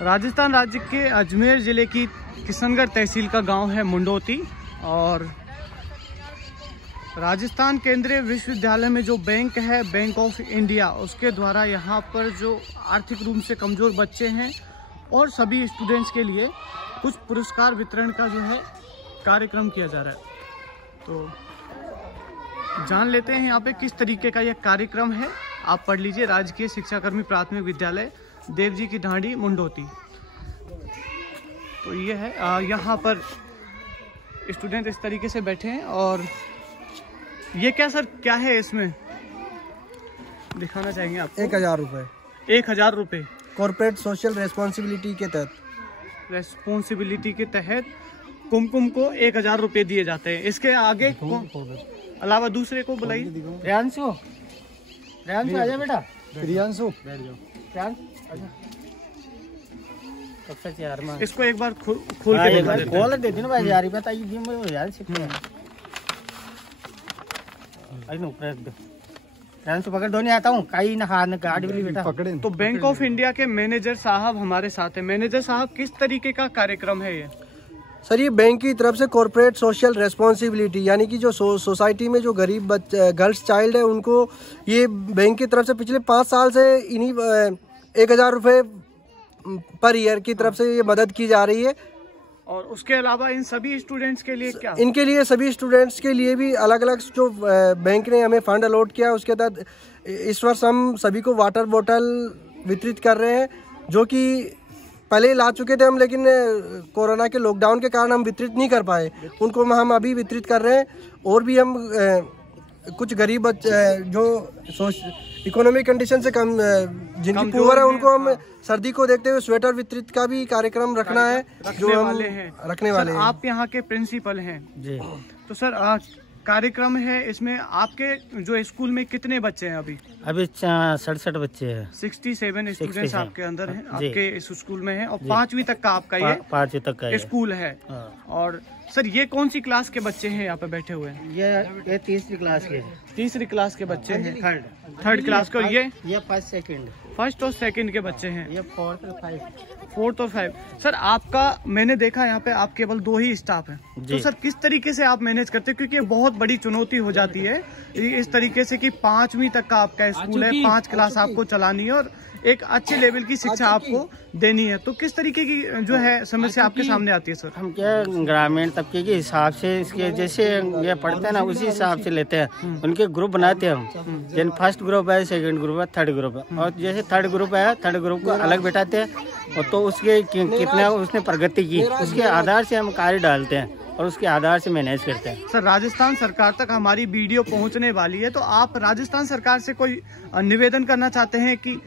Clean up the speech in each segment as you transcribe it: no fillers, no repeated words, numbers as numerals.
राजस्थान राज्य के अजमेर ज़िले की किशनगढ़ तहसील का गांव है मुंडोती। और राजस्थान केंद्रीय विश्वविद्यालय में जो बैंक है, बैंक ऑफ इंडिया, उसके द्वारा यहाँ पर जो आर्थिक रूप से कमज़ोर बच्चे हैं और सभी स्टूडेंट्स के लिए कुछ पुरस्कार वितरण का जो है कार्यक्रम किया जा रहा है। तो जान लेते हैं यहाँ पे किस तरीके का यह कार्यक्रम है। आप पढ़ लीजिए, राजकीय शिक्षाकर्मी प्राथमिक विद्यालय देवजी की ढांडी मुंडोती। तो ये है, यहाँ पर स्टूडेंट इस तरीके से बैठे हैं। और ये क्या सर, क्या है इसमें दिखाना चाहेंगे आप? 1000 रुपये। 1000 रुपये कॉर्पोरेट सोशल रेस्पॉन्सिबिलिटी के तहत। रेस्पॉन्सिबिलिटी के तहत कुमकुम को 1000 रुपये दिए जाते हैं। इसके आगे अलावा दूसरे को बुलाइए। रियांशु आजा बेटा। रियांशु बैठ जाओ। इसको एक बार खोल के खोल दे देना भाई यार, बताइए मुझे यार पकड़ दो, नहीं आता हूँ कहीं ना हाथ न गाड़ी वाली बेटा पकड़े। तो बैंक ऑफ इंडिया के मैनेजर साहब हमारे साथ हैं। मैनेजर साहब, किस तरीके का कार्यक्रम है ये? सर, ये बैंक की तरफ से कॉर्पोरेट सोशल रेस्पॉन्सिबिलिटी, यानी कि जो सोसाइटी में जो गरीब गर्ल्स चाइल्ड है, उनको ये बैंक की तरफ से पिछले 5 साल से इन्हीं 1000 रुपये पर ईयर की तरफ से ये मदद की जा रही है। और उसके अलावा इन सभी स्टूडेंट्स के लिए क्या? इनके लिए, सभी स्टूडेंट्स के लिए भी अलग अलग जो बैंक ने हमें फंड अलॉट किया, उसके तहत इस वर्ष हम सभी को वाटर बोतल वितरित कर रहे हैं, जो कि पहले ला चुके थे हम, लेकिन कोरोना के लॉकडाउन के कारण हम वितरित नहीं कर पाए। उनको हम अभी वितरित कर रहे हैं। और भी हम कुछ गरीब जो इकोनॉमिक कंडीशन से कम, जिनकी पुअर है, उनको हम सर्दी को देखते हुए स्वेटर वितरित का भी कार्यक्रम रखना है, जो हम रखने वाले हैं। आप यहाँ के प्रिंसिपल हैं जी। तो सर, कार्यक्रम है, इसमें आपके जो स्कूल में कितने बच्चे हैं अभी? 67 बच्चे हैं। 67 स्टूडेंट्स आपके अंदर हैं, आपके इस स्कूल में हैं। और 5वीं तक का आपका ये 5वीं तक का स्कूल है। और सर, ये कौन सी क्लास के बच्चे हैं यहाँ पे बैठे हुए हैं? ये 3री क्लास के। 3री क्लास के बच्चे हैं। थर्ड क्लास के। और ये फर्स्ट और सेकंड के बच्चे हैं। ये 4th और 5। सर, आपका मैंने देखा यहाँ पे आप केवल 2 ही स्टाफ हैं। तो सर, किस तरीके से आप मैनेज करते हैं? क्योंकि ये बहुत बड़ी चुनौती हो जाती है इस तरीके से कि 5वीं तक का आपका स्कूल है, 5 क्लास आपको चलानी है और एक अच्छे लेवल की शिक्षा आपको देनी है। तो किस तरीके की जो है समस्या आपके सामने आती है सर? हम क्या ग्रामीण तबके के हिसाब से, इसके जैसे ये पढ़ते हैं ना, उसी हिसाब से लेते हैं। उनके ग्रुप बनाते हैं हम, जैसे फर्स्ट ग्रुप है, सेकंड ग्रुप है, थर्ड ग्रुप है। और जैसे थर्ड ग्रुप है, थर्ड ग्रुप को अलग बैठाते हैं। और तो उसके कितना उसने प्रगति की, उसके आधार से हम कार्य डालते हैं और उसके आधार से मैनेज करते हैं। सर, राजस्थान सरकार तक हमारी वीडियो पहुंचने वाली है, तो आप राजस्थान सरकार से कोई निवेदन करना चाहते हैं कि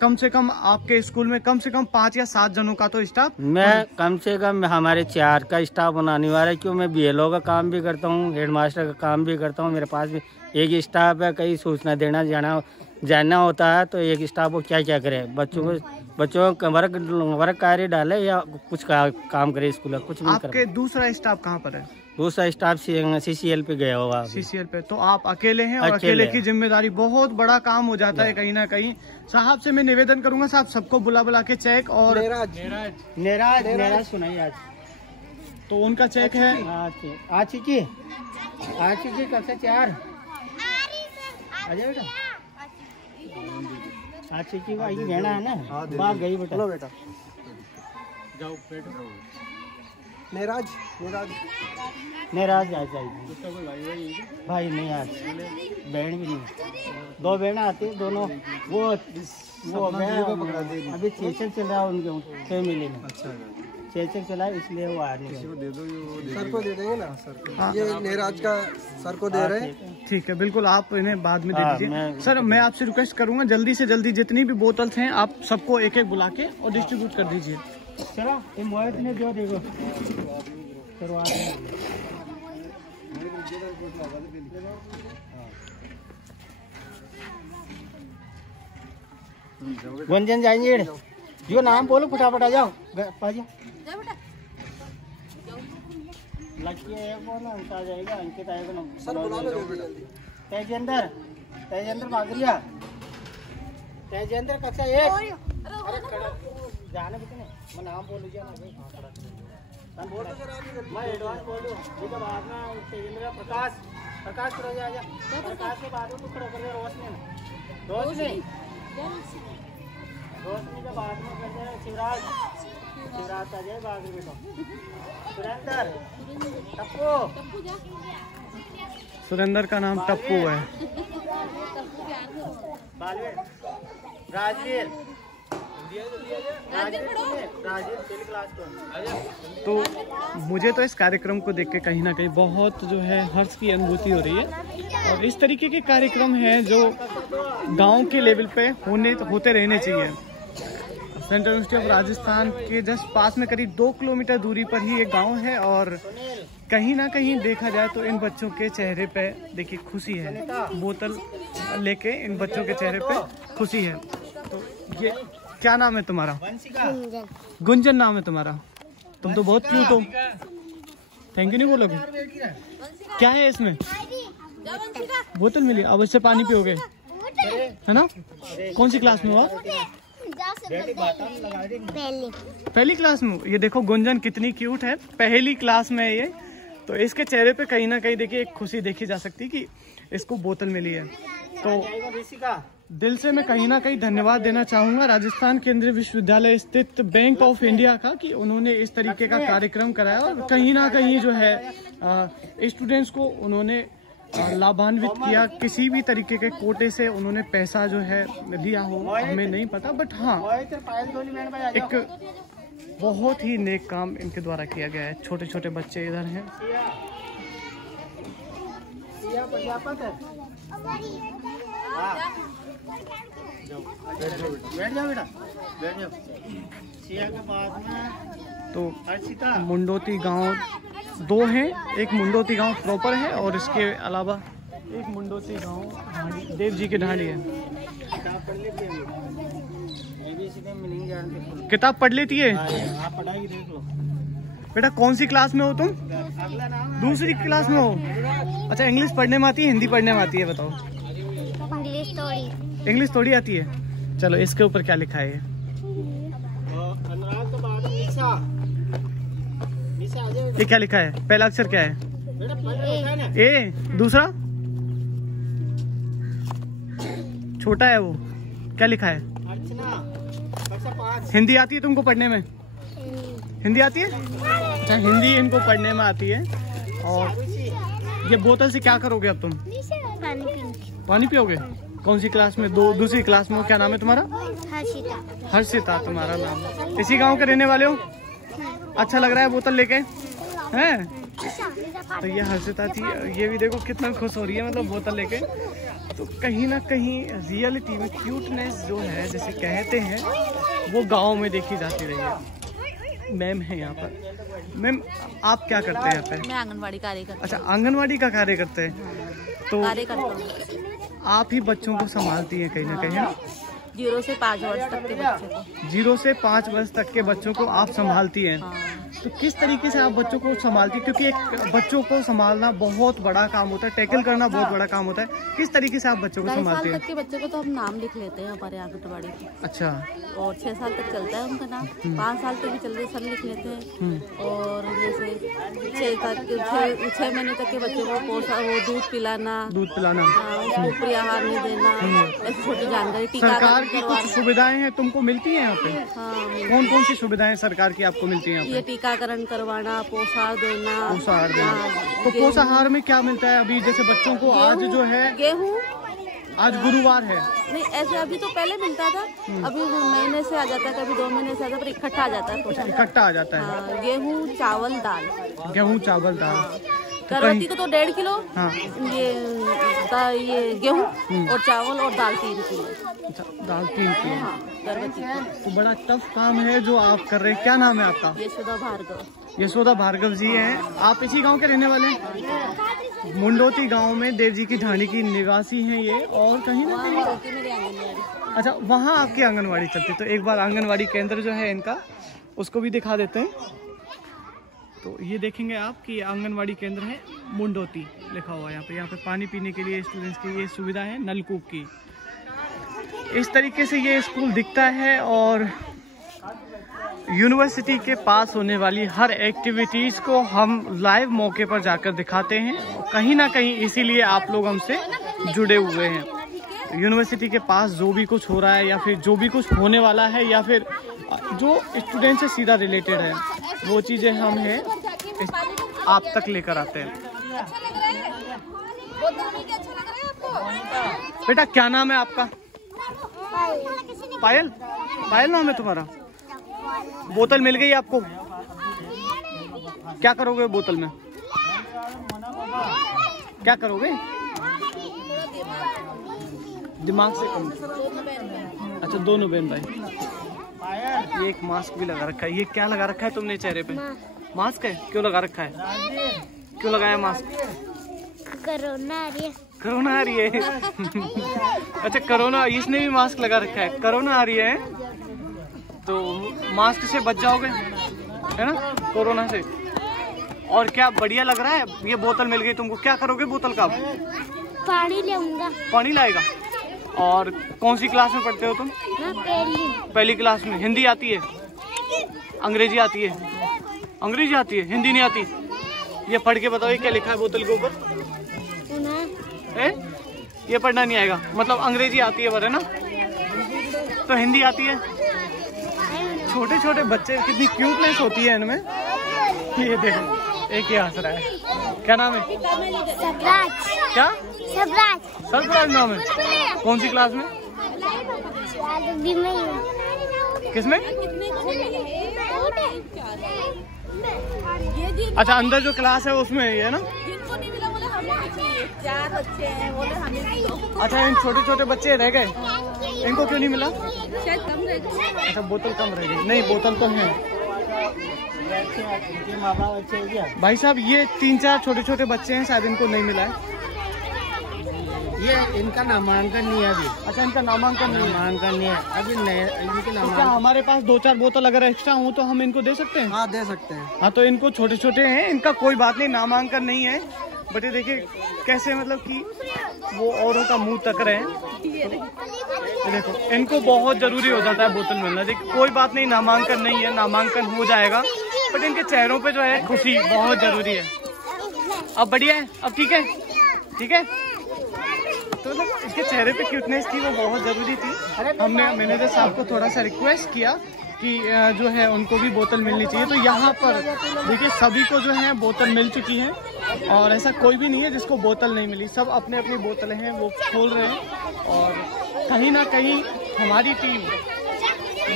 कम से कम आपके स्कूल में कम से कम 5 या 7 जनों का तो स्टाफ? मैं कम से कम हमारे 4 का स्टाफ बनाने वाला है, क्यों मैं BLO का काम भी करता हूँ, हेडमास्टर का काम भी करता हूँ। मेरे पास भी एक ही स्टाफ है। कहीं सूचना देना जानना होता है तो एक स्टाफ को क्या क्या करे, बच्चों का वर्क कार्य डाले या कुछ काम करे स्कूल का, कुछ भी आपके दूसरा स्टाफ कहाँ पर है? दूसरा स्टाफ CCL पे गया होगा। CCL पे। तो आप अकेले हैं और अकेले की जिम्मेदारी, बहुत बड़ा काम हो जाता है कहीं ना कहीं। साहब से मैं निवेदन करूंगा, साहब सबको बुला के चेक और नेराज सुनाइए आज। तो उनका चेक है आज की कक्षा 4 आजा बेटा। आज की भाई कहना है ना, बात गई बेटा। लो बेटा, जाओ बैठो। नेराज आज भाई नहीं, आज बहन भी नहीं, 2 बहन आती है, दोनों वो अभी सेशन चल रहा है उनके फैमिली में। अच्छा, सेशन चला है, इसलिए वो आ रही है। सर को दे देंगे ना सर, ये नेराज का सर को दे रहे हैं। ठीक है, बिल्कुल, आप इन्हें बाद में दे दीजिए। सर, मैं आपसे रिक्वेस्ट करूंगा, जल्दी से जल्दी जितनी भी बोतल्स हैं आप सबको एक एक बुला के और डिस्ट्रीब्यूट कर दीजिए। चलो, ये मोहित ने जो देखो गुंजन जाएंगे, जो नाम बोलो फटाफट आ जाओ। लड़की आ जाएगा, अंकित आएगा ना सर, बुला लो जल्दी। तेजेंद्र भागरिया, तेजेंद्र कक्षा 1। जाने कितने मैं नाम बोल लीजिए ना बोल दो मैं एडवांस बोल दूँ ठीक है बाद में तेजेंद्र प्रकाश प्रकाश करो जा प्रकाश के बाद तो खड़ा कर दे रोशनी रोशनी रोशनी के बाद में कर दे शिवराज शिवराज आ जाए बाग बेटो सुरेंद्र टप्पू सुरेंद्र का नाम टप्पू है। राजवीर तो मुझे तो इस कार्यक्रम को देख के कहीं ना कहीं बहुत जो है हर्ष की अनुभूति हो रही है। और इस तरीके के कार्यक्रम हैं जो गांव के लेवल पे होते रहने चाहिए। सेंट्रल यूनिवर्सिटी ऑफ राजस्थान के जस्ट पास में करीब 2 किलोमीटर दूरी पर ही एक गांव है और कहीं ना कहीं देखा जाए तो इन बच्चों के चेहरे पे देखिए खुशी है। बोतल लेके इन बच्चों के चेहरे पे खुशी है। तो ये क्या नाम है तुम्हारा? गुंजन नाम है तुम्हारा। तुम तो बहुत क्यूट हो। थैंक यू नहीं बोलोगे? क्या है इसमें? बोतल मिली, अब इससे पानी पियोगे है ना? कौन सी क्लास में हो? पहली क्लास में। ये देखो गुंजन कितनी क्यूट है, पहली क्लास में है ये। तो इसके चेहरे पे कहीं ना कहीं देखिए एक खुशी देखी जा सकती है कि इसको बोतल मिली है। तो दिल से मैं कहीं ना कहीं धन्यवाद देना चाहूंगा राजस्थान केंद्रीय विश्वविद्यालय स्थित बैंक ऑफ इंडिया का कि उन्होंने इस तरीके का कार्यक्रम कराया और कहीं ना कहीं जो है स्टूडेंट्स को उन्होंने लाभान्वित किया। किसी भी तरीके के कोटे से उन्होंने पैसा जो है दिया हो हमें नहीं पता, बट हाँ एक बहुत ही नेक काम इनके द्वारा किया गया है। छोटे छोटे बच्चे इधर हैं। तो मुंडोती गांव 2 हैं, एक मुंडोती गांव प्रॉपर है और इसके अलावा एक मुंडोती गांव देव जी की ढाणी है। किताब पढ़ लेती है? बेटा कौन सी क्लास में हो तुम? दूसरी क्लास में हो। अच्छा इंग्लिश पढ़ने में आती है, हिंदी पढ़ने में आती है? बताओ। इंग्लिश थोड़ी आती है। चलो इसके ऊपर क्या लिखा है? ये क्या लिखा है? पहला अक्षर क्या है? ए। दूसरा छोटा है वो, क्या लिखा है? हिंदी आती है तुमको पढ़ने में? हिंदी आती है? अच्छा हिंदी इनको पढ़ने में आती है। और ये बोतल से क्या करोगे अब तुम? पानी पियोगे? कौन सी क्लास में? दूसरी क्लास में हो। क्या नाम है तुम्हारा? हर्षिता। हर्षिता तुम्हारा नाम। इसी गांव के रहने वाले हो? अच्छा लग रहा है बोतल लेके हैं? तो ये हर्षिता थी। ये भी देखो कितना खुश हो रही है, मतलब बोतल लेके। तो कहीं ना कहीं रियलिटी में क्यूटनेस जो है जैसे कहते हैं वो गांव में देखी जाती रही है। मैम है यहाँ पर। मैम आप क्या करते हैं यहाँ पे? मैं आंगनवाड़ी कार्यकर्ता। अच्छा आंगनवाड़ी का कार्य करते हैं। तो आप ही बच्चों को संभालती हैं कहीं ना कहीं, है ना? 0 से 5 वर्ष तक के बच्चों को। 0 से 5 वर्ष तक के बच्चों को आप संभालती हैं। हाँ। तो किस तरीके से आप बच्चों को संभालती हैं? क्योंकि एक बच्चों को संभालना बहुत बड़ा काम होता है, टैकल करना बहुत बड़ा काम होता है। किस तरीके से आप बच्चों को 2.5 संभालती साल हैं? तक के बच्चों को तो हम नाम लिख लेते हैं हमारे आंगनवाड़ी में। अच्छा। और 6 साल तक चलता है उनका नाम। 5 साल तक भी चलते सब लिख लेते हैं। और जैसे 6 महीने तक के बच्चों को वो दूध पिलाना, उसको ऊपरी आहार नहीं देना, ऐसी छोटी जानकारी। सरकार की कुछ सुविधाएं हैं तुमको मिलती है यहाँ पे? हाँ। कौन कौन सी सुविधाएं सरकार की आपको मिलती है? ये टीकाकरण करवाना, पोषाहार देना। पोषाहार देना। तो पोषाहार में क्या मिलता है अभी? जैसे बच्चों को आज जो है गेहूँ, आज गुरुवार है। नहीं ऐसे अभी तो पहले मिलता था, अभी महीने से आ जाता है, कभी 2 महीने से आता है, पर इकट्ठा आ जाता है। इकट्ठा आ जाता है। हाँ, गेहूँ चावल दाल। गेहूँ चावल दाल। करवती को तो 1.5 किलो। हाँ। ये गेहूँ और चावल और दाल 3 किलो। अच्छा दाल 3 किलो। हाँ, करवती को। तो बड़ा टफ काम है जो आप कर रहे हैं। क्या नाम है आपका? यशोदा भार्गव। यशोदा भार्गव जी हैं। आप इसी गांव के रहने वाले हैं? मुंडोती गांव में देव जी की ढाणी की निवासी हैं ये। और कहीं ना कहीं मेरी आंगनवाड़ी। अच्छा वहाँ आपकी आंगनवाड़ी चलती है। तो एक बार आंगनवाड़ी केंद्र जो है इनका उसको भी दिखा देते हैं। तो ये देखेंगे आप कि आंगनवाड़ी केंद्र है मुंडोती लिखा हुआ है यहाँ पे पानी पीने के लिए स्टूडेंट्स की ये सुविधा है नलकूप की। इस तरीके से ये स्कूल दिखता है और यूनिवर्सिटी के पास होने वाली हर एक्टिविटीज को हम लाइव मौके पर जाकर दिखाते हैं। कहीं ना कहीं इसीलिए आप लोग हमसे जुड़े हुए हैं। यूनिवर्सिटी के पास जो भी कुछ हो रहा है या फिर जो भी कुछ होने वाला है या फिर जो स्टूडेंट से सीधा रिलेटेड है, वो चीजें हम हैं आप तक लेकर आते हैं। बेटा क्या नाम है आपका? पायल। पायल नाम है तुम्हारा? बोतल मिल गई आपको, क्या करोगे बोतल में? क्या करोगे? दिमाग से कम। अच्छा दोनों बहन भाई। ये एक मास्क भी लगा रखा है। ये क्या लगा रखा है तुमने चेहरे पे? मास्क है? क्यों लगा रखा है? क्यों लगाया मास्क? कोरोना आ रही है। कोरोना आ रही है। अच्छा कोरोना, इसने भी मास्क लगा रखा है। कोरोना आ रही है तो मास्क से बच जाओगे, है ना, कोरोना से। और क्या बढ़िया लग रहा है। ये बोतल मिल गई तुमको, क्या करोगे बोतल का? पानी लाऊंगा। पानी लाएगा। और कौन सी क्लास में पढ़ते हो तुम? पहली क्लास में। हिंदी आती है? अंग्रेजी आती है? अंग्रेजी आती है, हिंदी नहीं आती। ये पढ़ के बताओ, ये क्या लिखा है बोतल के ऊपर? ये पढ़ना नहीं आएगा, मतलब अंग्रेजी आती है पर, है ना? तो हिंदी आती है? छोटे छोटे बच्चे, कितनी क्यूटनेस होती है इनमें। ये देखो एक ही हंस रहा है। क्या नाम है? सबराज। क्या? सबराज। सरफराज नाम है। कौन सी क्लास में? किसमें? अच्छा अंदर जो क्लास है उसमें है ना? चार बच्चे हैं, बोले हमें। अच्छा इन छोटे छोटे बच्चे रह गए, इनको क्यों नहीं मिला? शायद कम रह गई। अच्छा बोतल कम रह गई। नहीं बोतल तो है भाई साहब। ये 3-4 छोटे छोटे बच्चे हैं, शायद इनको नहीं मिला है। ये इनका नामांकन नहीं है अभी। अच्छा इनका नामांकन नहीं है अभी। इनके क्या हमारे पास 2-4 बोतल अगर एक्स्ट्रा हो तो हम इनको दे सकते हैं? हाँ दे सकते हैं। हाँ तो इनको छोटे छोटे हैं, इनका कोई बात नहीं, नामांकन नहीं है। बट ये देखिए कैसे मतलब कि वो औरों का मुंह तक रहे हैं। ये देखो इनको बहुत जरूरी हो जाता है बोतल मिलना। देखिए कोई बात नहीं, नामांकन नहीं है, नामांकन हो जाएगा, बट इनके चेहरों पे जो है खुशी बहुत जरूरी है। अब बढ़िया है, अब ठीक है, ठीक है। तो इसके चेहरे पे क्यूटनेस थी, वो बहुत जरूरी थी। हमने मैनेजर साहब को थोड़ा सा रिक्वेस्ट किया कि जो है उनको भी बोतल मिलनी चाहिए। तो यहाँ पर देखिए सभी को जो है बोतल मिल चुकी है और ऐसा कोई भी नहीं है जिसको बोतल नहीं मिली। सब अपने अपनी बोतलें हैं वो खोल रहे हैं। और कहीं ना कहीं हमारी टीम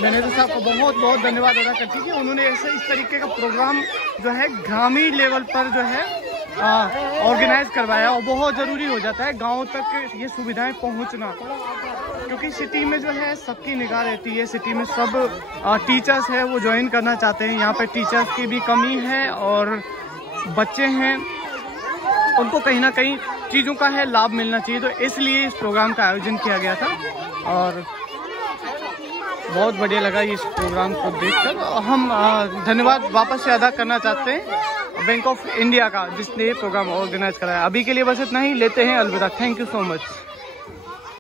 मैनेजर साहब को बहुत बहुत धन्यवाद अदा करती है कि उन्होंने ऐसे इस तरीके का प्रोग्राम जो है ग्रामीण लेवल पर जो है ऑर्गेनाइज करवाया। और बहुत ज़रूरी हो जाता है गाँव तक ये सुविधाएं पहुंचना, क्योंकि सिटी में जो है सबकी निगाह रहती है। सिटी में सब टीचर्स है वो ज्वाइन करना चाहते हैं। यहाँ पे टीचर्स की भी कमी है और बच्चे हैं उनको कहीं ना कहीं चीज़ों का है लाभ मिलना चाहिए। तो इसलिए इस प्रोग्राम का आयोजन किया गया था और बहुत बढ़िया लगा इस प्रोग्राम को देखकर। हम धन्यवाद वापस से अदा करना चाहते हैं बैंक ऑफ इंडिया का जिसने ये प्रोग्राम ऑर्गेनाइज कराया। अभी के लिए बस इतना ही, लेते हैं अलविदा। Thank you so much.